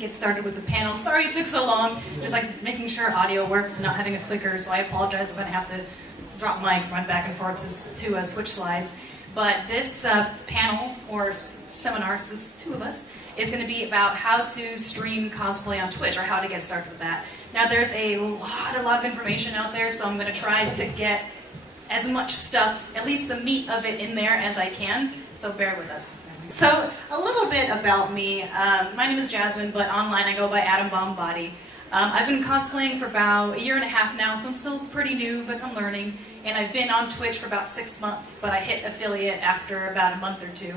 get started with the panel. Sorry it took so long. Just like making sure audio works and not having a clicker, so I apologize if I have to drop mic, run back and forth to switch slides. But this panel, or seminar, so there's two of us, is going to be about how to stream cosplay on Twitch, or how to get started with that. Now there's a lot of information out there, so I'm going to try to get as much stuff, at least the meat of it, in there as I can, so bear with us. So, a little bit about me. My name is Jasmine, but online I go by Atom Bomb Body. I've been cosplaying for about a year and a half now, so I'm still pretty new, but I'm learning. And I've been on Twitch for about 6 months, but I hit affiliate after about a month or two.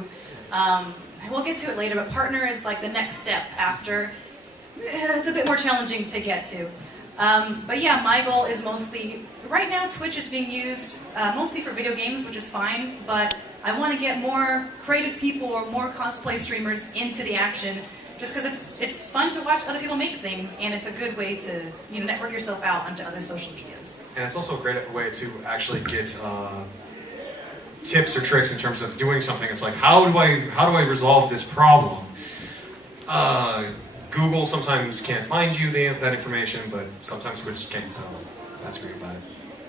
We'll get to it later, but partner is like the next step after. It's a bit more challenging to get to. But yeah, my goal is mostly, right now Twitch is being used mostly for video games, which is fine, but I want to get more creative people or more cosplay streamers into the action, just because it's fun to watch other people make things, and it's a good way to network yourself out onto other social medias. And it's also a great way to actually get tips or tricks in terms of doing something. It's like, how do I resolve this problem? Google sometimes can't find you that information, but sometimes Twitch can, so that's great about it.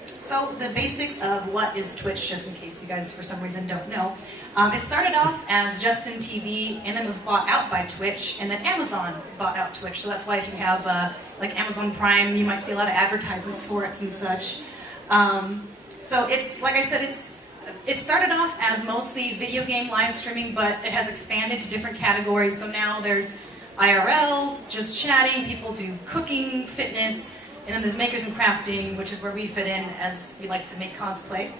So the basics of what is Twitch, just in case you guys for some reason don't know. It started off as Justin TV, and then was bought out by Twitch, and then Amazon bought out Twitch. So that's why if you have like Amazon Prime, you might see a lot of advertisements for it and such. So it's, like I said, it started off as mostly video game live streaming, but it has expanded to different categories. So now there's IRL, just chatting, people do cooking, fitness, and then there's makers and crafting, which is where we fit in as we like to make cosplay.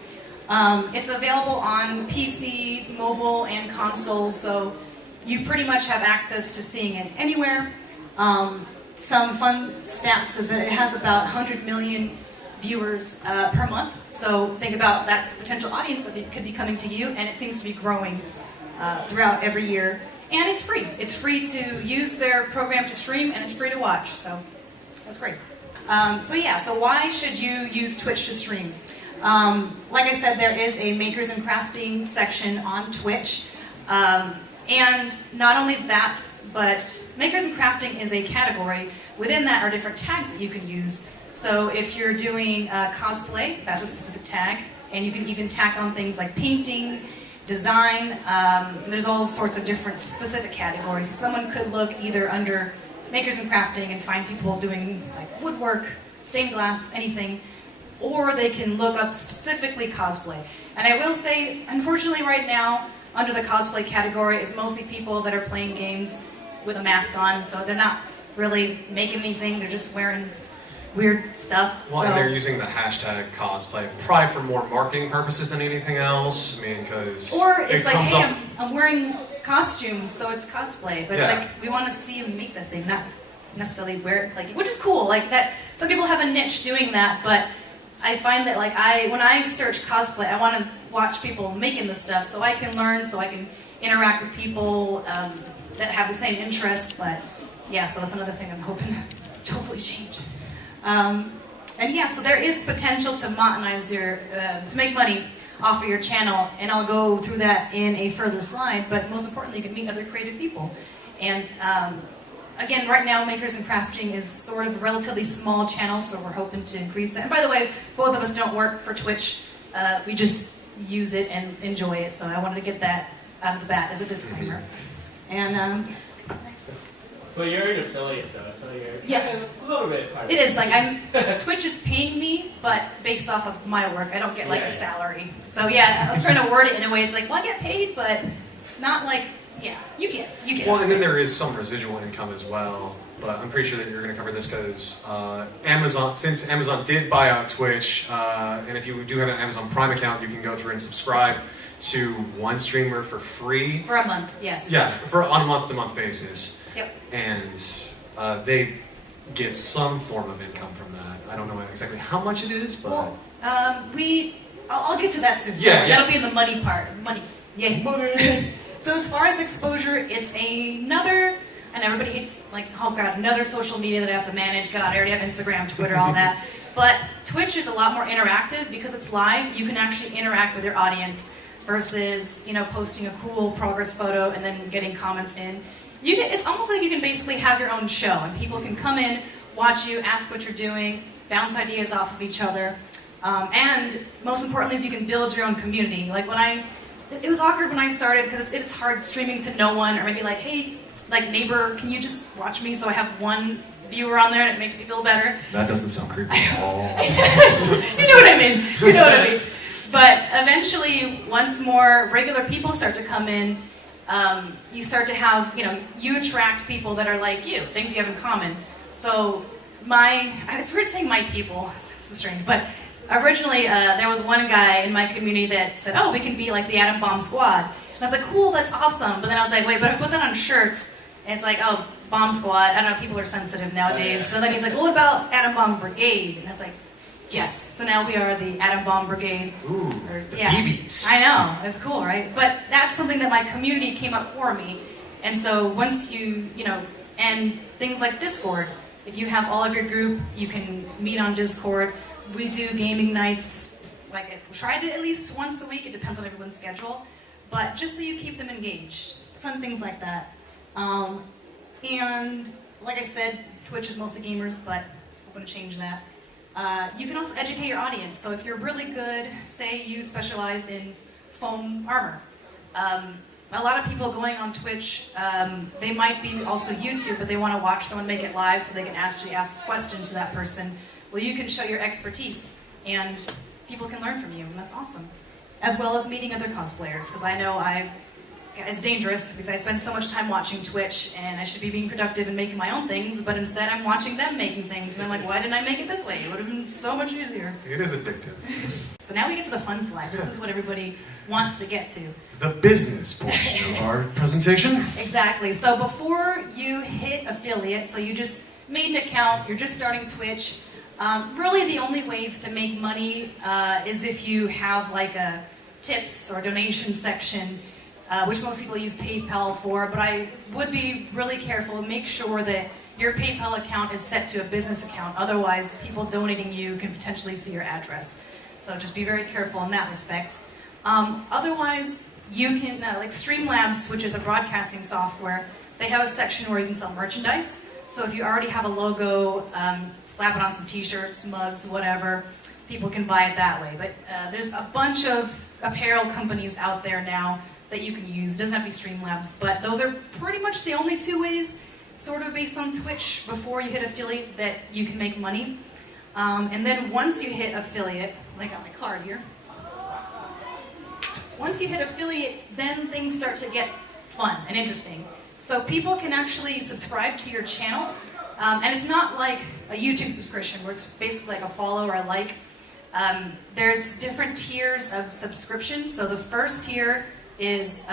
It's available on PC, mobile, and consoles, so you pretty much have access to seeing it anywhere. Some fun stats is that it has about 100 million viewers per month, so think about that's a potential audience that could be coming to you, and it seems to be growing throughout every year. And it's free. It's free to use their program to stream, and it's free to watch, so that's great. So why should you use Twitch to stream? Like I said, there is a makers and crafting section on Twitch, and not only that, but makers and crafting is a category. Within that are different tags that you can use. So if you're doing cosplay, that's a specific tag, and you can even tack on things like painting, design. There's all sorts of different specific categories. Someone could look either under makers and crafting and find people doing like woodwork, stained glass, anything, or they can look up specifically cosplay. And I will say, unfortunately right now, under the cosplay category is mostly people that are playing games with a mask on, so they're not really making anything, they're just wearing weird stuff. Well, and they're using the hashtag cosplay, probably for more marketing purposes than anything else. I mean, because or it's like, hey, I'm wearing costume, so it's cosplay. But it's like, we want to see you make the thing, not necessarily wear it, like, which is cool. Like that, some people have a niche doing that, but I find that like when I search cosplay, I want to watch people making the stuff, so I can learn, so I can interact with people that have the same interests. But yeah, so that's another thing I'm hoping to hopefully change. And yeah, so there is potential to monetize to make money off of your channel, and I'll go through that in a further slide, but most importantly, you can meet other creative people. And again, right now, Makers and Crafting is sort of a relatively small channel, so we're hoping to increase that. And by the way, both of us don't work for Twitch. We just use it and enjoy it, so I wanted to get that out of the bat as a disclaimer. And well, you're an affiliate though, so you're yes, a little bit part of it is like Twitch is paying me, but based off of my work, I don't get like a salary. So yeah, I was trying to word it in a way. It's like, well, I get paid, but not like you get. Well, and then there is some residual income as well. But I'm pretty sure that you're going to cover this because since Amazon did buy out Twitch, and if you do have an Amazon Prime account, you can go through and subscribe to one streamer for free. For a month, yes. Yeah, on a month-to-month basis. Yep. And they get some form of income from that. I don't know exactly how much it is, but... Well, I'll get to that soon. Yeah. That'll be in the money part. Money. Yay. Money! So as far as exposure, it's another... And everybody hates, like, oh god, another social media that I have to manage. God, I already have Instagram, Twitter, all that. But Twitch is a lot more interactive because it's live. You can actually interact with your audience versus, posting a cool progress photo and then getting comments in. it's almost like you can basically have your own show, and people can come in, watch you, ask what you're doing, bounce ideas off of each other, and most importantly is you can build your own community. Like it was awkward when I started because it's hard streaming to no one, or maybe like, hey, like neighbor, can you just watch me so I have one viewer on there and it makes me feel better? That doesn't sound creepy at all. You know what I mean. You know what I mean. But eventually, once more regular people start to come in, you start to have, you attract people that are like you, things you have in common. So it's weird saying my people, it's strange, but originally there was one guy in my community that said, oh, we can be like the Atom Bomb Squad. And I was like, cool, that's awesome. But then I was like, wait, but I put that on shirts, and it's like, oh, Bomb Squad. I don't know, people are sensitive nowadays. Yeah. So then he's like, what about Atom Bomb Brigade? And I was like, yes. So now we are the Atom Bomb Brigade. Ooh, the yeah. BBs. I know, it's cool, right? But that's something that my community came up for me. And so once and things like Discord, if you have all of your group, you can meet on Discord. We do gaming nights, try to at least once a week. It depends on everyone's schedule. But just so you keep them engaged. Fun things like that. And like I said, Twitch is mostly gamers, but I'm going to change that. You can also educate your audience. So if you're really good, say you specialize in foam armor. A lot of people going on Twitch, they might be also YouTube, but they want to watch someone make it live so they can actually ask questions to that person. Well, you can show your expertise, and people can learn from you, and that's awesome. As well as meeting other cosplayers, because I know it's dangerous because I spend so much time watching Twitch and I should be being productive and making my own things, but instead I'm watching them making things and I'm like, why didn't I make it this way? It would have been so much easier. It is addictive. So now we get to the fun slide. This is what everybody wants to get to. The business portion of our presentation. Exactly. So before you hit affiliate, so you just made an account, you're just starting Twitch, really the only ways to make money is if you have like a tips or donation section, which most people use PayPal for, but I would be really careful and make sure that your PayPal account is set to a business account. Otherwise, people donating you can potentially see your address. So just be very careful in that respect. Otherwise, you can, like Streamlabs, which is a broadcasting software, they have a section where you can sell merchandise. So if you already have a logo, slap it on some t-shirts, mugs, whatever, people can buy it that way. But there's a bunch of apparel companies out there now that you can use. It doesn't have to be Streamlabs, but those are pretty much the only two ways, sort of based on Twitch, before you hit affiliate that you can make money. And then once you hit affiliate, I got my card here. Once you hit affiliate, then things start to get fun and interesting. So people can actually subscribe to your channel, and it's not like a YouTube subscription where it's basically like a follow or a like. There's different tiers of subscriptions. So the first tier is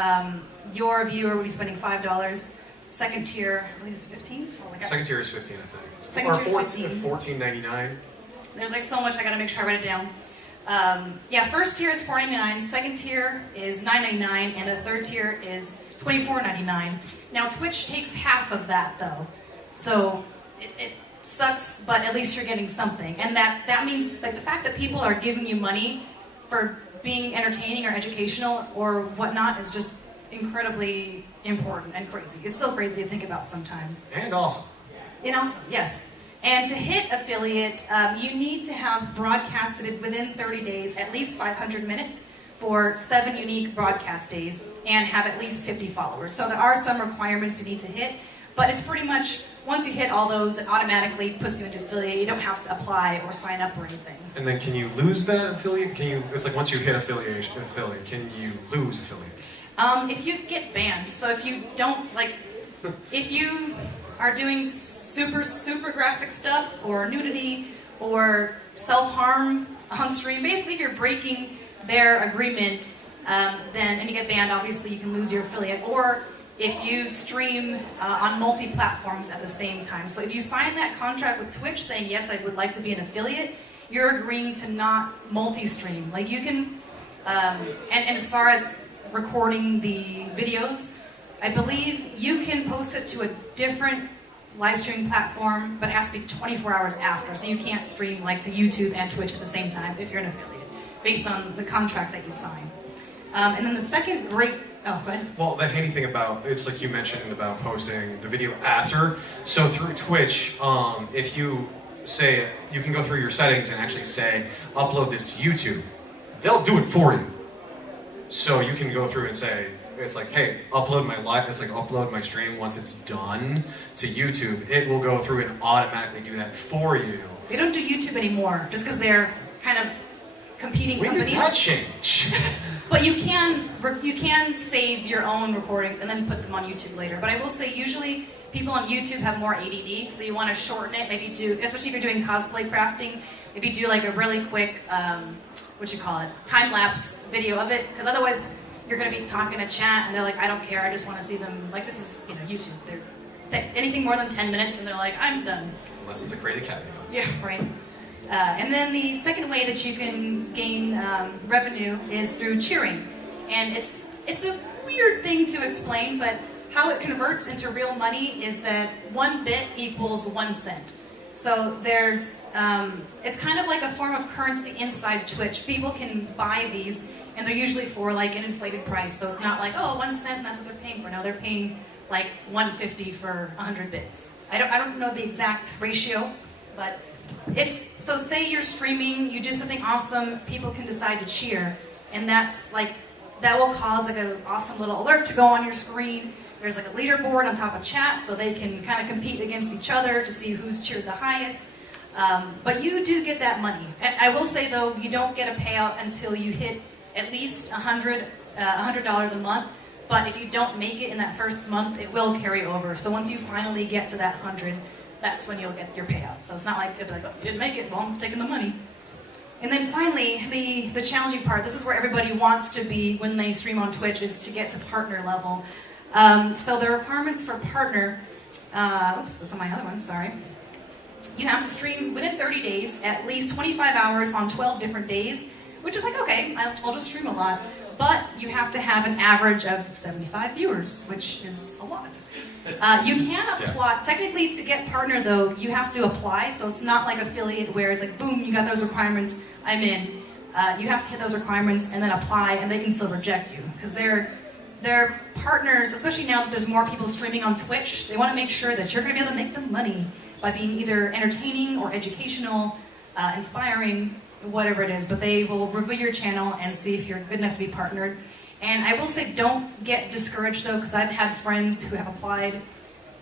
your viewer will be spending $5. Second tier, I believe it's 15. Second tier is 15, I think. Second tier is 15. $14.99. There's like so much, I gotta make sure I write it down. First tier is $4.99, second tier is $9.99, and the third tier is $24.99. Now Twitch takes half of that though, so it sucks, but at least you're getting something. And that means like the fact that people are giving you money for being entertaining or educational or whatnot is just incredibly important and crazy. It's so crazy to think about sometimes. And awesome. And awesome, yes. And to hit affiliate, you need to have broadcasted it within 30 days, at least 500 minutes for 7 unique broadcast days, and have at least 50 followers. So there are some requirements you need to hit, but it's pretty much, once you hit all those, it automatically puts you into affiliate. You don't have to apply or sign up or anything. And then can you lose that affiliate? It's like once you hit affiliate, can you lose affiliate? If you get banned, so if you don't, if you are doing super graphic stuff, or nudity, or self-harm on stream, basically if you're breaking their agreement, and you get banned, obviously you can lose your affiliate, or if you stream on multi-platforms at the same time. So if you sign that contract with Twitch saying, yes, I would like to be an affiliate, you're agreeing to not multi-stream. Like you can, and as far as recording the videos, I believe you can post it to a different live streaming platform, but it has to be 24 hours after. So you can't stream to YouTube and Twitch at the same time if you're an affiliate, based on the contract that you sign. And then the second great Oh, go ahead. Well, the handy thing about it's like you mentioned about posting the video after. So through Twitch, if you say you can go through your settings and actually say upload this to YouTube, they'll do it for you. So you can go through and say it's like, hey, upload my live. It's like upload my stream. Once it's done to YouTube, it will go through and automatically do that for you. They don't do YouTube anymore just because they're kind of competing When companies. did that change? But you can save your own recordings and then put them on YouTube later. But I will say usually people on YouTube have more ADD, so you want to shorten it. Maybe do, especially if you're doing cosplay crafting, maybe do like a really quick, time lapse video of it. Because otherwise you're going to be talking to chat and they're like, I don't care, I just want to see them. Like this is YouTube. They're anything more than 10 minutes and they're like, I'm done. Unless it's a creative cat video. Yeah, right. And then the second way that you can gain revenue is through cheering. And it's a weird thing to explain, but how it converts into real money is that 1 bit equals 1 cent. So there's, it's kind of like a form of currency inside Twitch. People can buy these, and they're usually for like an inflated price. So it's not like, oh, 1 cent, and that's what they're paying for. No, they're paying like 150 for 100 bits. I don't know the exact ratio, but it's, so say you're streaming, you do something awesome, people can decide to cheer, and that's like, that will cause like an awesome little alert to go on your screen. There's like a leaderboard on top of chat, so they can kind of compete against each other to see who's cheered the highest. But you do get that money. And I will say though, you don't get a payout until you hit at least $100 a month. But if you don't make it in that first month, it will carry over. So once you finally get to that 100, that's when you'll get your payout. So it's not like, they'll be like, oh, you didn't make it, well, I'm taking the money. And then finally, the challenging part, this is where everybody wants to be when they stream on Twitch, is to get to partner level. So the requirements for partner, oops, that's on my other one, sorry. You have to stream within 30 days, at least 25 hours on 12 different days, which is like, okay, I'll just stream a lot. But you have to have an average of 75 viewers, which is a lot. You can apply, technically to get partner though, you have to apply, so it's not like affiliate where it's like, boom, you got those requirements, I'm in. You have to hit those requirements and then apply, and they can still reject you. Because they're partners, especially now that there's more people streaming on Twitch, they want to make sure that you're going to be able to make them money by being either entertaining or educational, inspiring, whatever it is, but they will review your channel and see if you're good enough to be partnered. And I will say, don't get discouraged though, because I've had friends who have applied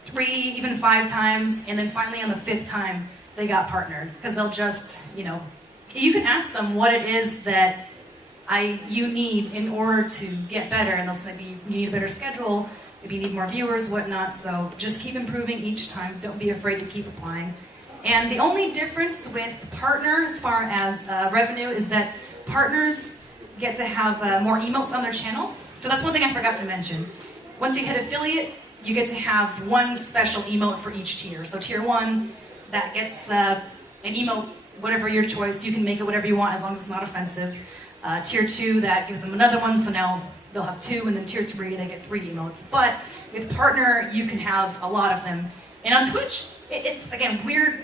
3, even 5 times, and then finally on the 5th time, they got partnered. Because they'll just, you can ask them what it is that you need in order to get better, and they'll say maybe you need a better schedule, maybe you need more viewers, whatnot, so just keep improving each time, don't be afraid to keep applying. And the only difference with partner as far as revenue is that partners get to have more emotes on their channel. So that's one thing I forgot to mention. Once you hit affiliate, you get to have one special emote for each tier. So tier 1, that gets an emote, whatever your choice, you can make it whatever you want as long as it's not offensive. Tier 2, that gives them another one, so now they'll have 2, and then tier 3, they get 3 emotes. But with partner, you can have a lot of them. And on Twitch, it's, again, weird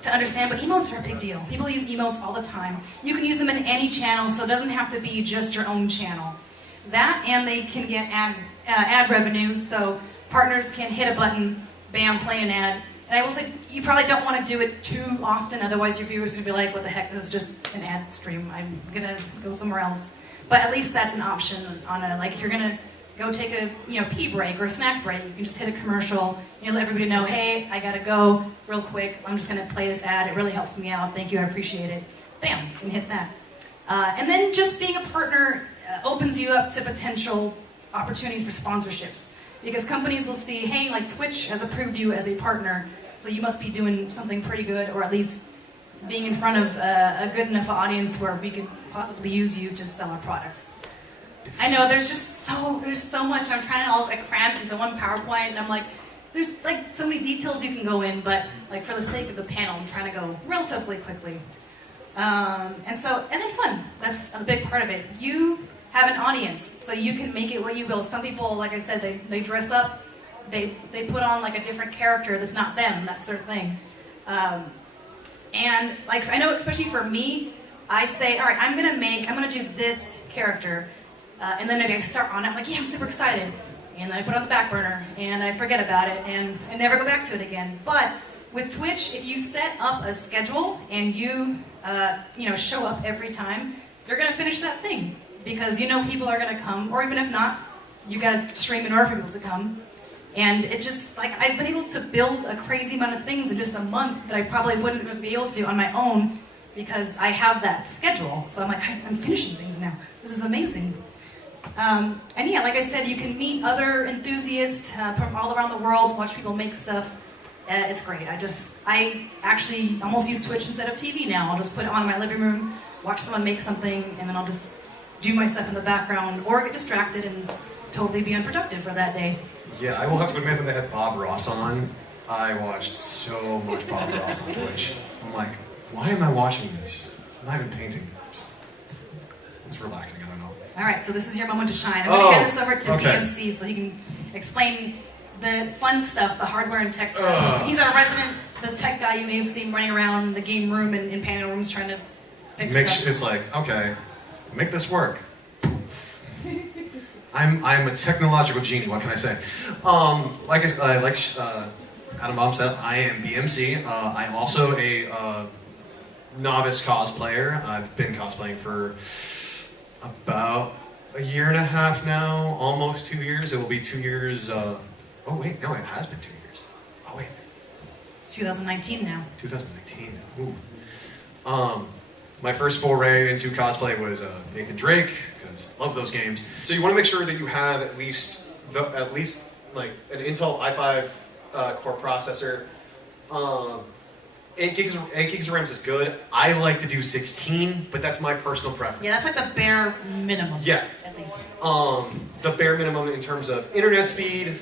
to understand, but emotes are a big deal. People use emotes all the time. You can use them in any channel, so it doesn't have to be just your own channel. That, and they can get ad revenue, so partners can hit a button, bam, play an ad. And I will say, you probably don't want to do it too often, otherwise your viewers are going to be like, what the heck, this is just an ad stream, I'm going to go somewhere else. But at least that's an option on a, like if you're going to go take a pee break or a snack break, you can just hit a commercial, let everybody know, hey, I gotta go real quick, I'm just gonna play this ad, it really helps me out, thank you, I appreciate it. Bam, you can hit that. And then just being a partner opens you up to potential opportunities for sponsorships. Because companies will see, hey, like Twitch has approved you as a partner, so you must be doing something pretty good, or at least being in front of a good enough audience where we could possibly use you to sell our products. I know there's so much I'm trying to all cram into one PowerPoint, and I'm like, there's like so many details you can go in, but like for the sake of the panel, I'm trying to go relatively quickly. And then fun. That's a big part of it. You have an audience, so you can make it what you will. Some people, like I said, they dress up, they put on like a different character that's not them, that sort of thing. And like I know, especially for me, I say, all right, I'm gonna do this character. and then maybe I start on it, I'm like, yeah, I'm super excited. And then I put it on the back burner, and I forget about it, and I never go back to it again. But with Twitch, if you set up a schedule and you show up every time, you're going to finish that thing. Because you know people are going to come, or even if not, you got to stream in order for people to come. And it just, like, I've been able to build a crazy amount of things in just a month that I probably wouldn't be able to on my own because I have that schedule. So I'm like, I'm finishing things now. This is amazing. And yeah, like I said, you can meet other enthusiasts from all around the world, watch people make stuff. It's great. I actually almost use Twitch instead of TV now. I'll just put it on in my living room, watch someone make something, and then I'll just do my stuff in the background or get distracted and totally be unproductive for that day. Yeah, I will have to admit when they had Bob Ross on, I watched so much Bob Ross on Twitch. I'm like, why am I watching this? I'm not even painting. Just, it's relaxing, I don't know. All right, so this is your moment to shine. I'm going to hand this over to BMC so he can explain the fun stuff, the hardware and tech stuff. He's our resident, the tech guy you may have seen running around the game room and in panel rooms trying to fix stuff. It's like, okay, make this work. I'm a technological genie. What can I say? Like Adam Baum said, I am BMC. I'm also a novice cosplayer. I've been cosplaying for about a year and a half now, almost 2 years. It will be 2 years. Oh wait, no, it has been 2 years. Oh wait, it's 2019 now. 2019. Ooh. My first foray into cosplay was Nathan Drake, because I love those games. So you want to make sure that you have at least like an Intel i5 core processor. 8 gigs of RAM is good. I like to do 16, but that's my personal preference. Yeah, that's like the bare minimum. Yeah. At least. The bare minimum in terms of internet speed,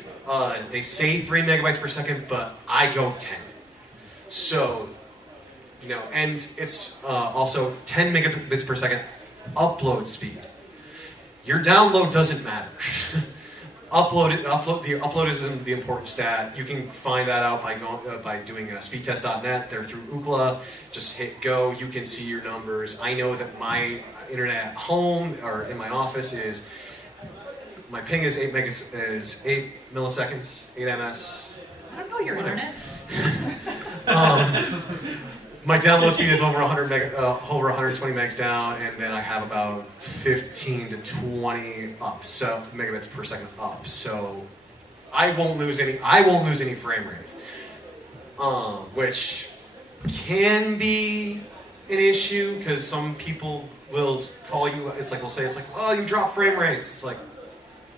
they say 3 megabytes per second, but I go 10. So, and it's also 10 megabits per second upload speed. Your download doesn't matter. The upload is the important stat. You can find that out by doing speedtest.net. They're through Ookla. Just hit go. You can see your numbers. I know that my internet at home or in my office is my ping is 8 milliseconds, 8 ms. I don't know your internet. My download speed is over 120 megs down, and then I have about 15 to 20 up, so megabits per second up. So I won't lose any frame rates, which can be an issue because some people will call you. We'll say, oh, you drop frame rates. It's like,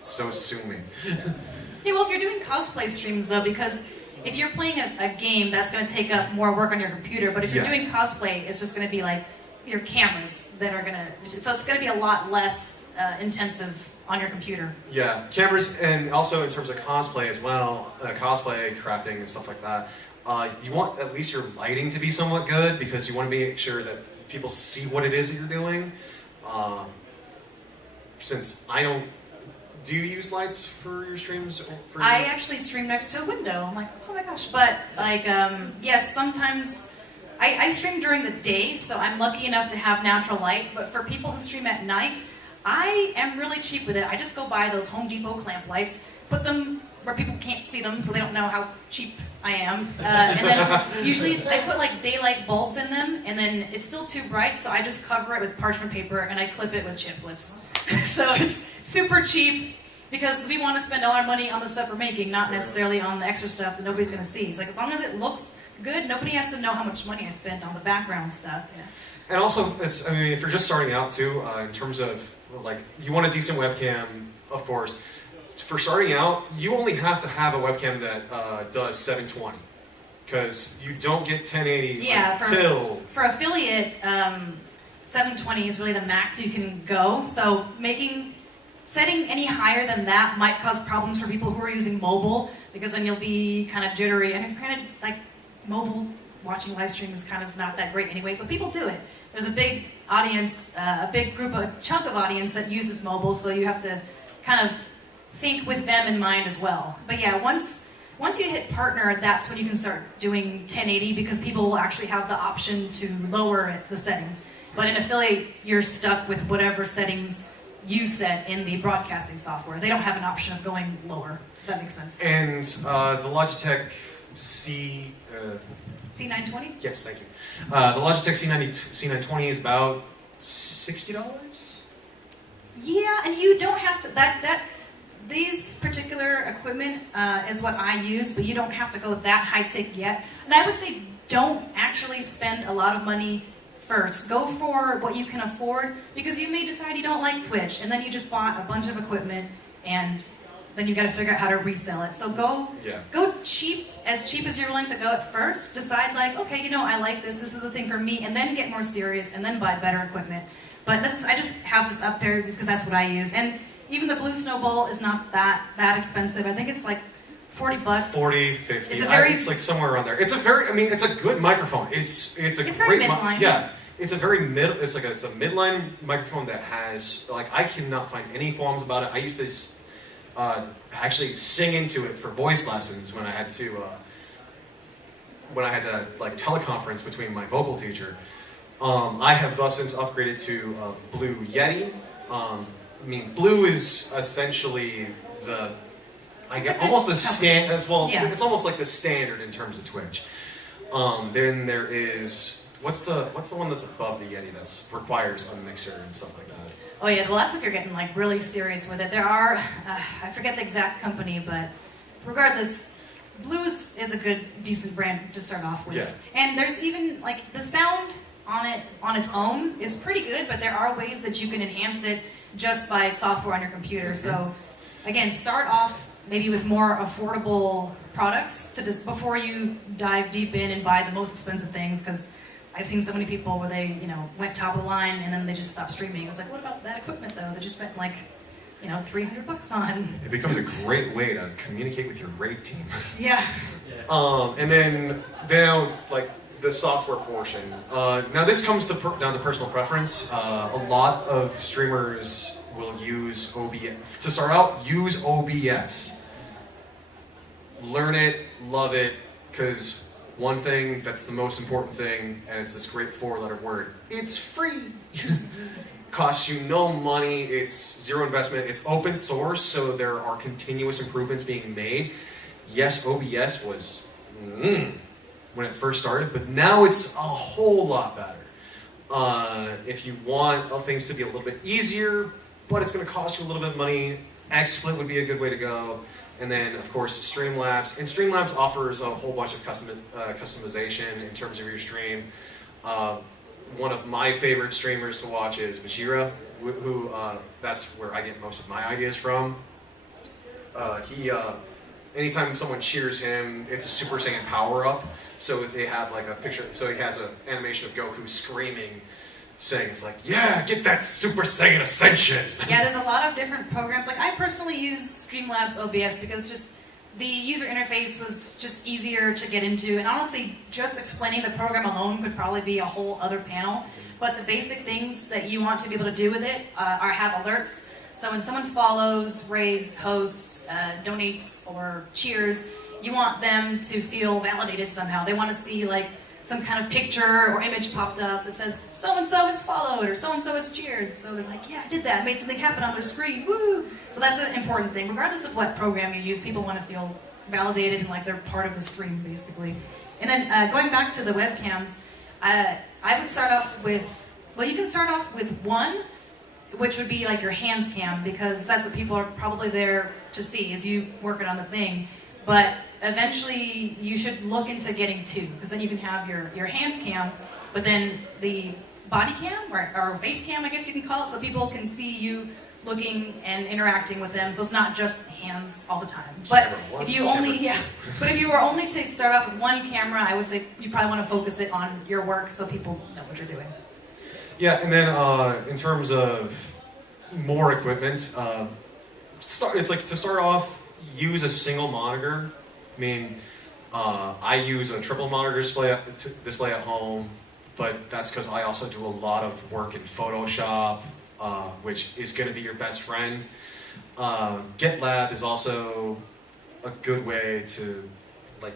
so sue me. Yeah, well, if you're doing cosplay streams though, because if you're playing a game, that's going to take up more work on your computer. But if you're doing cosplay, it's just going to be like your cameras that are going to... So it's going to be a lot less intensive on your computer. Yeah, cameras, and also in terms of cosplay as well, cosplay, crafting, and stuff like that, you want at least your lighting to be somewhat good because you want to make sure that people see what it is that you're doing. Since I don't... Do you use lights for your streams? I actually stream next to a window. I'm like, oh my gosh. But yes, sometimes I stream during the day, so I'm lucky enough to have natural light. But for people who stream at night, I am really cheap with it. I just go buy those Home Depot clamp lights, put them where people can't see them, so they don't know how cheap I am. And then usually I put like daylight bulbs in them, and then it's still too bright, so I just cover it with parchment paper and I clip it with chip clips. So it's super cheap because we want to spend all our money on the stuff we're making, not necessarily on the extra stuff that nobody's going to see. It's like, as long as it looks good, nobody has to know how much money I spent on the background stuff. Yeah. And also, if you're just starting out too, in terms of you want a decent webcam, of course. For starting out, you only have to have a webcam that does 720, because you don't get 1080 until... For affiliate, 720 is really the max you can go. So setting any higher than that might cause problems for people who are using mobile, because then you'll be kind of jittery. And kind of like mobile watching live stream is kind of not that great anyway, but people do it. There's a big audience, a chunk of audience that uses mobile, so you have to kind of think with them in mind as well. But yeah, once you hit partner, that's when you can start doing 1080, because people will actually have the option to lower the settings. But in affiliate, you're stuck with whatever settings you set in the broadcasting software. They don't have an option of going lower, if that makes sense. And the Logitech C920? Yes, thank you. The Logitech C920 is about $60. Yeah, and you don't have to, these particular equipment is what I use, but you don't have to go that high tech yet. And I would say don't actually spend a lot of money first. Go for what you can afford, because you may decide you don't like Twitch, and then you just bought a bunch of equipment, and then you got to figure out how to resell it. So go cheap as you're willing to go at first. Decide like, okay, I like this. This is the thing for me, and then get more serious, and then buy better equipment. But I just have this up there because that's what I use. And even the Blue Snowball is not that expensive. I think it's like $40. 40, 50. It's like somewhere around there. It's a good microphone. It's a great midline. Yeah. It's a midline microphone that has, like, I cannot find any qualms about it. I used to actually sing into it for voice lessons when I had to like teleconference between my vocal teacher. I have thus since upgraded to Blue Yeti. Blue is essentially almost the standard. Well, it's almost like the standard in terms of Twitch. Then there is what's the one that's above the Yeti that requires a mixer and stuff like that. Oh yeah, well that's if you're getting like really serious with it. There are, I forget the exact company, but regardless, Blue is a good, decent brand to start off with. Yeah. And there's even like the sound on its own is pretty good, but there are ways that you can enhance it just by software on your computer. So again, start off maybe with more affordable products before you dive deep in and buy the most expensive things, because I've seen so many people where they, went top of the line and then they just stopped streaming. I was like, what about that equipment though? They just spent like, $300 on. It becomes a great way to communicate with your raid team. Yeah. And then like the software portion. Now this comes down to personal preference. A lot of streamers will use OBS. To start out, use OBS. Learn it, love it, because one thing that's the most important thing, and it's this great 4-letter word, it's free. Costs you no money, it's zero investment, it's open source, so there are continuous improvements being made. Yes, OBS was when it first started, but now it's a whole lot better. If you want things to be a little bit easier, but it's going to cost you a little bit of money, XSplit would be a good way to go. And then, of course, Streamlabs. And Streamlabs offers a whole bunch of customization in terms of your stream. One of my favorite streamers to watch is Bajira, who that's where I get most of my ideas from. Anytime someone cheers him, it's a Super Saiyan power-up. So if they have like a picture, so he has an animation of Goku screaming, saying, it's like, yeah, get that Super Saiyan Ascension! Yeah, there's a lot of different programs. Like, I personally use Streamlabs OBS because just the user interface was just easier to get into. And honestly, just explaining the program alone could probably be a whole other panel. But the basic things that you want to be able to do with it are have alerts. So when someone follows, raids, hosts, donates, or cheers, you want them to feel validated somehow. They want to see, like, some kind of picture or image popped up that says, so-and-so has followed, or so-and-so has cheered. So they're like, yeah, I did that. I made something happen on their screen. Woo! So that's an important thing. Regardless of what program you use, people want to feel validated and like they're part of the stream, basically. And then going back to the webcams, I would start off with, well, you can start off with one, which would be like your hands cam, because that's what people are probably there to see, is you working on the thing. But eventually, you should look into getting two, because then you can have your hands cam, but then the body cam, or face cam, I guess you can call it, so people can see you looking and interacting with them, so it's not just hands all the time. But if you were only to start off with one camera, I would say you probably want to focus it on your work so people know what you're doing. Yeah, and then in terms of more equipment, it's like to start off, use a single monitor. I mean, I use a triple monitor display at home, but that's because I also do a lot of work in Photoshop, which is going to be your best friend. GitLab is also a good way to like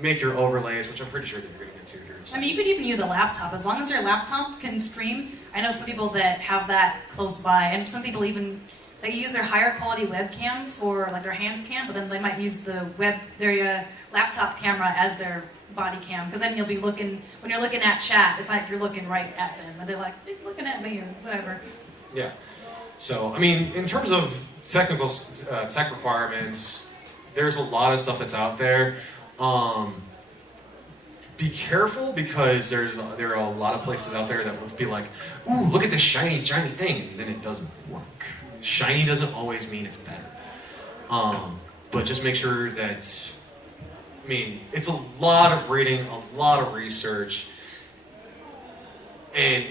make your overlays, which I'm pretty sure that you're going to get to here. I mean, you could even use a laptop, as long as your laptop can stream. I know some people that have that close by, and some people even, they use their higher quality webcam for like their hands cam, but then they might use their laptop camera as their body cam, because then you'll be looking, when you're looking at chat, it's like you're looking right at them, and they're like, they're looking at me, or whatever. Yeah. So, I mean, in terms of technical tech requirements, there's a lot of stuff that's out there. Be careful, because there are a lot of places out there that will be like, ooh, look at this shiny thing, and then it doesn't work. Shiny doesn't always mean it's better. But just make sure that, I mean, it's a lot of reading, a lot of research, and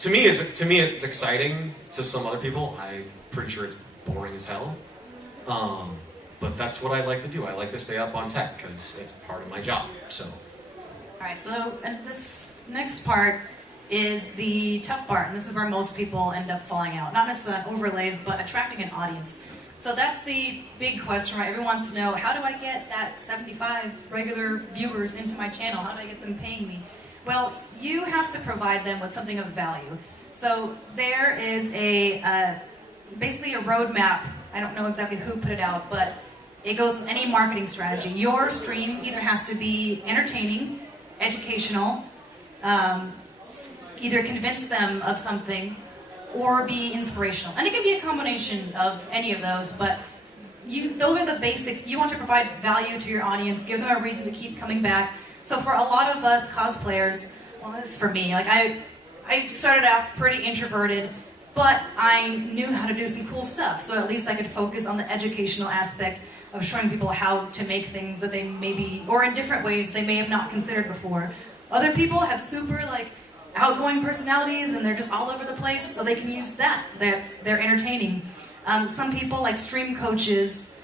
to me it's exciting. To some other people, I'm pretty sure it's boring as hell. But that's what I like to do. I like to stay up on tech because it's part of my job. So. All right. So this next part is the tough part, and this is where most people end up falling out. Not necessarily on overlays, but attracting an audience. So that's the big question, right? Everyone wants to know, how do I get that 75 regular viewers into my channel? How do I get them paying me? Well, you have to provide them with something of value. So there is basically a roadmap. I don't know exactly who put it out, but it goes with any marketing strategy. Your stream either has to be entertaining, educational, either convince them of something, or be inspirational. And it can be a combination of any of those, but those are the basics. You want to provide value to your audience, give them a reason to keep coming back. So for a lot of us cosplayers, well, this is for me, like I started off pretty introverted, but I knew how to do some cool stuff, so at least I could focus on the educational aspect of showing people how to make things that they maybe, or in different ways they may have not considered before. Other people have super outgoing personalities and they're just all over the place, so they can use that. They're entertaining. Some people, like stream coaches,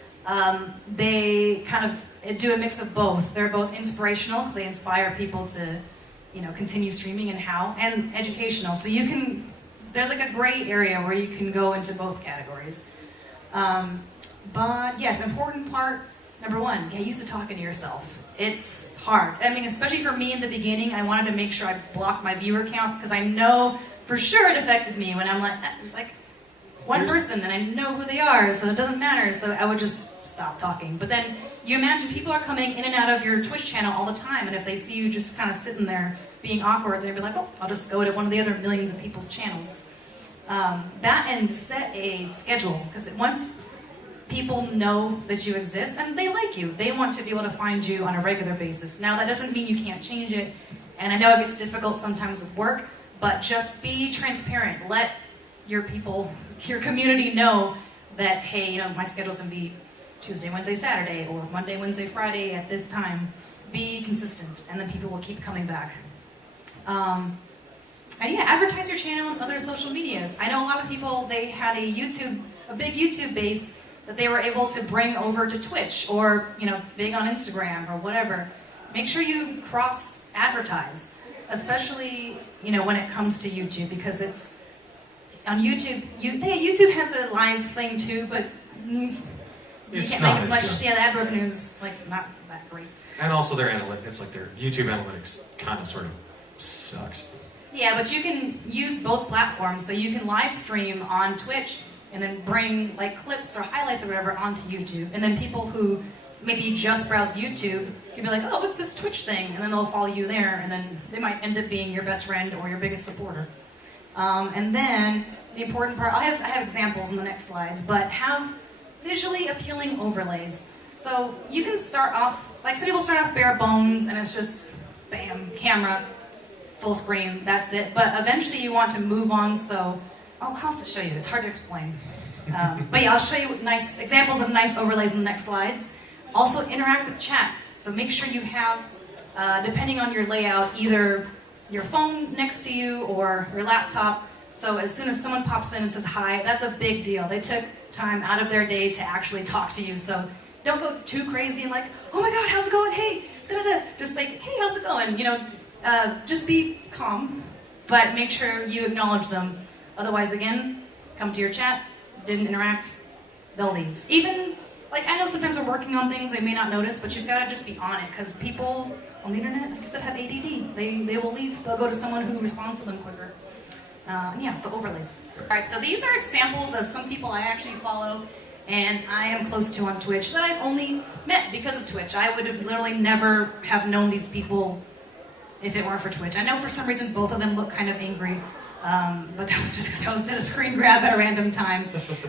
they kind of do a mix of both. They're both inspirational because they inspire people to, continue streaming and educational. So there's like a gray area where you can go into both categories. But yes, important part, number one, get used to talking to yourself. It's hard. I mean, especially for me in the beginning, I wanted to make sure I blocked my viewer count because I know for sure it affected me when I'm like, there's like one person and I know who they are, so it doesn't matter. So I would just stop talking. But then you imagine people are coming in and out of your Twitch channel all the time, and if they see you just kind of sitting there being awkward, they'd be like, oh, I'll just go to one of the other millions of people's channels. That and set a schedule, because once people know that you exist and they like you, they want to be able to find you on a regular basis. Now that doesn't mean you can't change it, and I know it gets difficult sometimes with work, but just be transparent. Let your people, your community know that, hey, my schedule's gonna be Tuesday, Wednesday, Saturday, or Monday, Wednesday, Friday at this time. Be consistent, and then people will keep coming back. And yeah, advertise your channel on other social medias. I know a lot of people, they had a big YouTube base that they were able to bring over to Twitch, or big on Instagram or whatever. Make sure you cross-advertise, especially when it comes to YouTube, because it's on YouTube. YouTube has a live thing too, but you can't make as much. Yeah, the ad revenue is not that great. And also their analytics, their YouTube analytics kind of sort of sucks. Yeah, but you can use both platforms, so you can live stream on Twitch and then bring clips or highlights or whatever onto YouTube. And then people who maybe just browse YouTube can be like, oh, what's this Twitch thing? And then they'll follow you there, and then they might end up being your best friend or your biggest supporter. And then the important part, I have examples in the next slides, but have visually appealing overlays. So you can start off, some people start off bare bones and it's just, bam, camera, full screen, that's it. But eventually you want to move on, so I'll have to show you. It's hard to explain. But yeah, I'll show you nice examples of nice overlays in the next slides. Also interact with chat. So make sure you have, depending on your layout, either your phone next to you or your laptop. So as soon as someone pops in and says hi, that's a big deal. They took time out of their day to actually talk to you. So don't go too crazy and oh my God, how's it going? Hey, da-da-da. Just hey, how's it going? Just be calm, but make sure you acknowledge them. Otherwise, again, come to your chat, didn't interact, they'll leave. Even like, I know sometimes we're working on things they may not notice, but you've got to just be on it, because people on the internet, like I said, have ADD. They will leave, they'll go to someone who responds to them quicker. Yeah, so overlays. Alright, so these are examples of some people I actually follow and I am close to on Twitch that I've only met because of Twitch. I would have literally never have known these people if it weren't for Twitch. I know for some reason both of them look kind of angry, but that was just because I did a screen grab at a random time.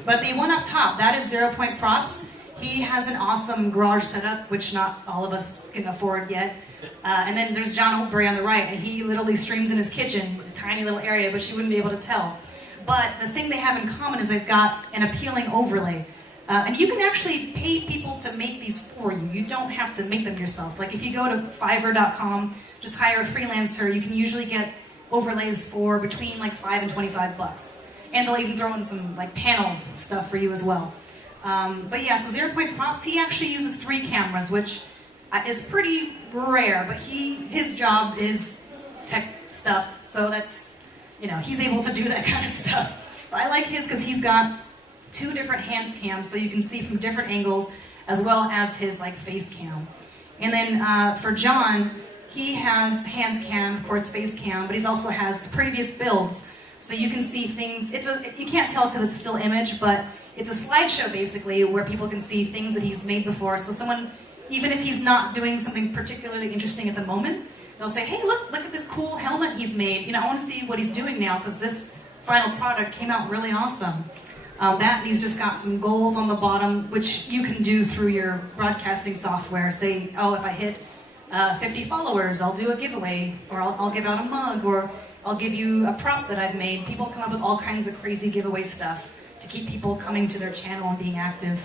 But the one up top, that is 0 Point Props. He has an awesome garage setup, which not all of us can afford yet. And then there's John Oldbury on the right, and he literally streams in his kitchen, a tiny little area, but you wouldn't be able to tell. But the thing they have in common is they've got an appealing overlay. And you can actually pay people to make these for you. You don't have to make them yourself. Like if you go to Fiverr.com, just hire a freelancer, you can usually get overlays for between like $5 and $25. And they'll even throw in some like panel stuff for you as well. But yeah, so 0 Point Props, he actually uses 3 cameras, which is pretty rare, but his job is tech stuff, so that's, you know, he's able to do that kind of stuff. But I like his because he's got 2 different hands cams, so you can see from different angles, as well as his like face cam. And then for John, he has hands cam, of course face cam, but he also has previous builds, so you can see things. You can't tell because it's still image, but it's a slideshow basically where people can see things that he's made before. So someone, even if he's not doing something particularly interesting at the moment, they'll say, hey, look at this cool helmet he's made. You know, I want to see what he's doing now because this final product came out really awesome. That, and he's just got some goals on the bottom, which you can do through your broadcasting software. Say, oh, if I hit 50 followers, I'll do a giveaway, or I'll give out a mug, or I'll give you a prop that I've made. People come up with all kinds of crazy giveaway stuff to keep people coming to their channel and being active.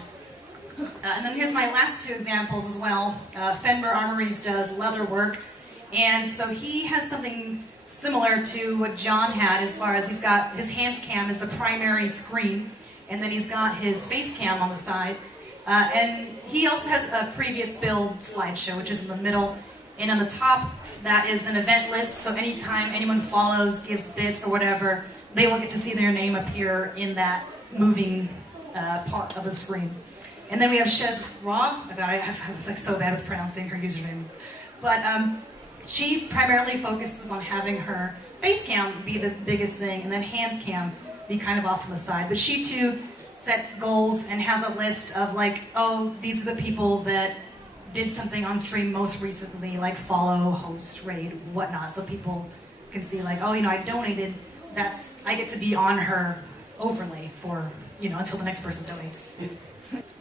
And then here's my last 2 examples as well. Fenrir Armories does leather work, and so he has something similar to what John had as far as he's got his hands cam as the primary screen, and then he's got his face cam on the side. And he also has a previous build slideshow, which is in the middle, and on the top, that is an event list, so anytime anyone follows, gives bits or whatever, they will get to see their name appear in that moving part of the screen. And then we have Shez Ra. I was like so bad with pronouncing her username. But she primarily focuses on having her face cam be the biggest thing, and then hands cam be kind of off to the side. But she too sets goals and has a list of like, oh, these are the people that did something on stream most recently, like follow, host, raid, whatnot. So people can see like, oh, you know, I donated. I get to be on her overlay for, you know, until the next person donates.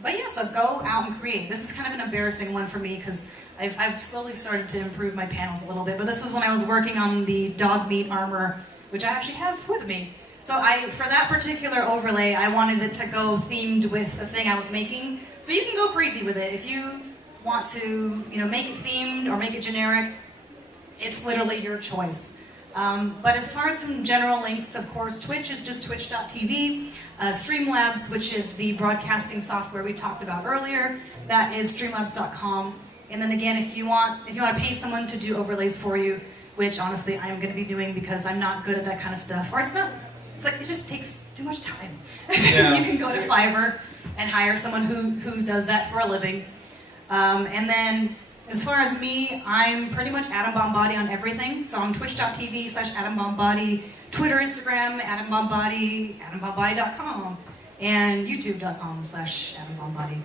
But yeah, so go out and create. This is kind of an embarrassing one for me because I've slowly started to improve my panels a little bit, but this was when I was working on the dog meat armor, which I actually have with me. So for that particular overlay, I wanted it to go themed with the thing I was making. So you can go crazy with it. If you want to, you know, make it themed or make it generic, it's literally your choice. But as far as some general links, of course, Twitch is just twitch.tv. Streamlabs, which is the broadcasting software we talked about earlier, that is streamlabs.com. And then again, if you want to pay someone to do overlays for you, which honestly I'm going to be doing because I'm not good at that kind of stuff, or it's like it just takes too much time. Yeah. You can go to Fiverr and hire someone who does that for a living. And then as far as me, I'm pretty much Adam Bombadi on everything. So I'm twitch.tv/Adam Bombadi, Twitter, Instagram, Adam Bombadi, AdamBombadi.com, and YouTube.com/Adam Bombadi.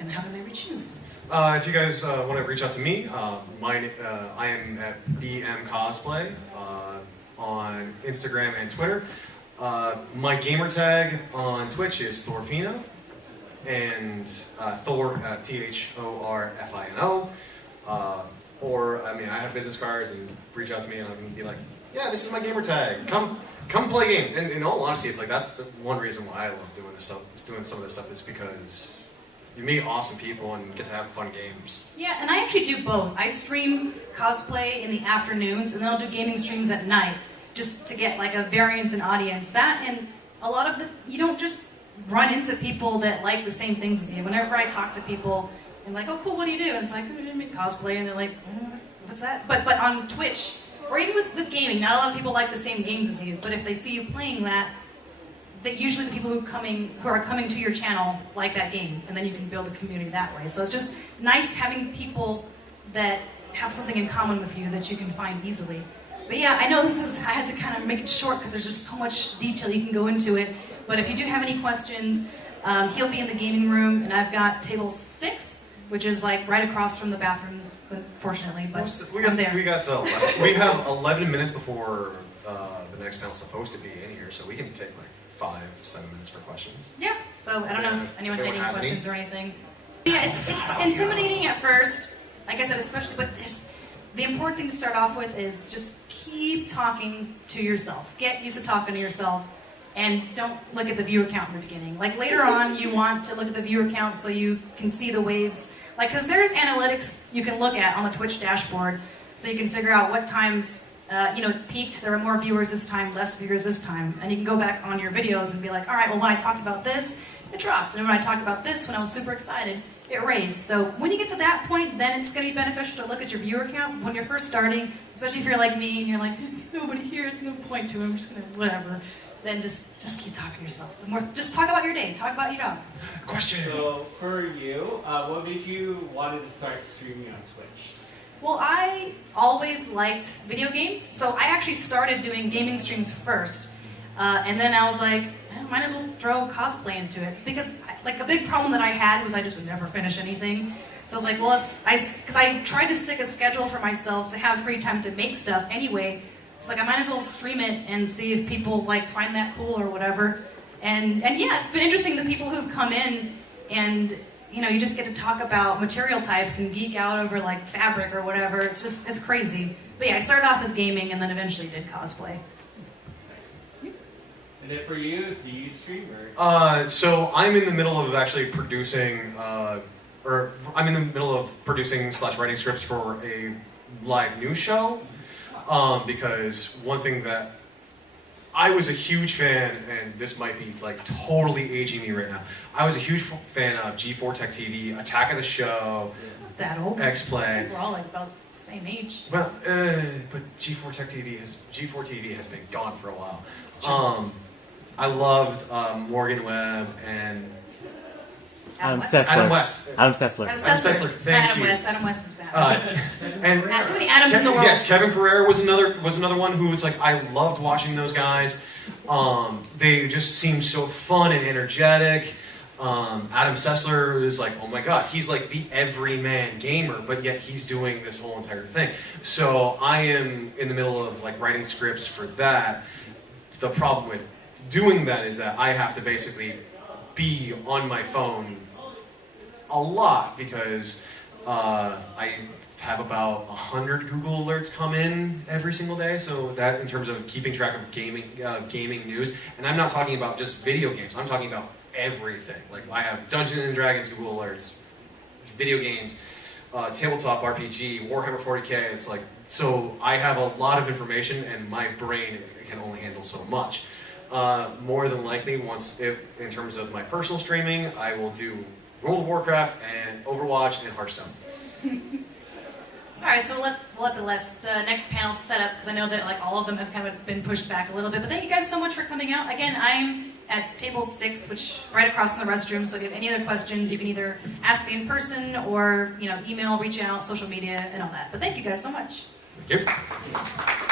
And how can they reach you? If you guys want to reach out to me, I am at BM Cosplay on Instagram and Twitter. My gamer tag on Twitch is Thorfino, and Thor, THORFINO. Or, I mean, I have business cards, and reach out to me and I can be like, yeah, this is my gamer tag. Come play games. And in all honesty, it's like that's the one reason why I love doing this stuff. Doing some of this stuff is because you meet awesome people and get to have fun games. Yeah, and I actually do both. I stream cosplay in the afternoons, and then I'll do gaming streams at night, just to get like a variance in audience. That and a lot of you don't just run into people that like the same things as you. Whenever I talk to people, and like, oh cool, what do you do? And it's like, I make cosplay, and they're like, what's that? But on Twitch, or even with gaming, not a lot of people like the same games as you, but if they see you playing that, that usually the people who are coming to your channel like that game, and then you can build a community that way. So it's just nice having people that have something in common with you that you can find easily. But yeah, I know I had to kind of make it short because there's just so much detail you can go into it. But if you do have any questions, he'll be in the gaming room, and I've got table 6, which is like right across from the bathrooms, unfortunately. But we have 11 minutes before the next panel's supposed to be in here, so we can take like 5-7 minutes for questions. Yeah. So I don't know if anyone had any has questions or anything. But yeah, it's intimidating at first. Like I said, especially, but the important thing to start off with is just keep talking to yourself. Get used to talking to yourself, and don't look at the viewer count in the beginning. Like later on, you want to look at the viewer count so you can see the waves. Like, because there's analytics you can look at on the Twitch dashboard, so you can figure out what times it peaked. There were more viewers this time, less viewers this time, and you can go back on your videos and be like, all right, well, when I talked about this, it dropped, and when I talked about this, when I was super excited, it raised. So when you get to that point, then it's going to be beneficial to look at your viewer count. When you're first starting, especially if you're like me and you're like, there's nobody here, there's no point to it, I'm just going to whatever. Then just keep talking to yourself. Just talk about your day, talk about your job. Question. So for you, what made you want to start streaming on Twitch? Well, I always liked video games, so I actually started doing gaming streams first. And then I was like, might as well throw cosplay into it. Because like a big problem that I had was I just would never finish anything. So I was like, well, because I tried to stick a schedule for myself to have free time to make stuff anyway. It's like I might as well stream it and see if people like find that cool or whatever. And yeah, it's been interesting, the people who've come in and you just get to talk about material types and geek out over like fabric or whatever. It's crazy. But yeah, I started off as gaming and then eventually did cosplay. Nice. And then for you, do you stream or? So I'm in the middle of actually producing, I'm in the middle of producing / writing scripts for a live news show. Because one thing that I was a huge fan, and this might be like totally aging me right now, I was a huge fan of G4 Tech TV, Attack of the Show, It's not that old. X-Play. We're all like about the same age. Well, but G4 Tech TV has been gone for a while. I loved Morgan Webb and Adam Sessler. Adam West. Adam Sessler. Adam Sessler, thank you. Adam West is bad. And Too many Adams in the world. Yes, Kevin Carrera was another one who was like, I loved watching those guys. They just seemed so fun and energetic. Adam Sessler is like, oh my god, he's like the everyman gamer, but yet he's doing this whole entire thing. So I am in the middle of like writing scripts for that. The problem with doing that is that I have to basically be on my phone a lot because I have about 100 Google alerts come in every single day. So that in terms of keeping track of gaming news, and I'm not talking about just video games. I'm talking about everything. Like I have Dungeons and Dragons Google alerts, video games, tabletop RPG, Warhammer 40K. It's like, so I have a lot of information, and my brain can only handle so much. More than likely, in terms of my personal streaming, I will do World of Warcraft and Overwatch and Hearthstone. All right, so we'll let the next panel set up, because I know that like all of them have kind of been pushed back a little bit. But thank you guys so much for coming out. Again, I'm at table 6, which right across from the restroom. So if you have any other questions, you can either ask me in person or email, reach out, social media, and all that. But thank you guys so much. Thank you.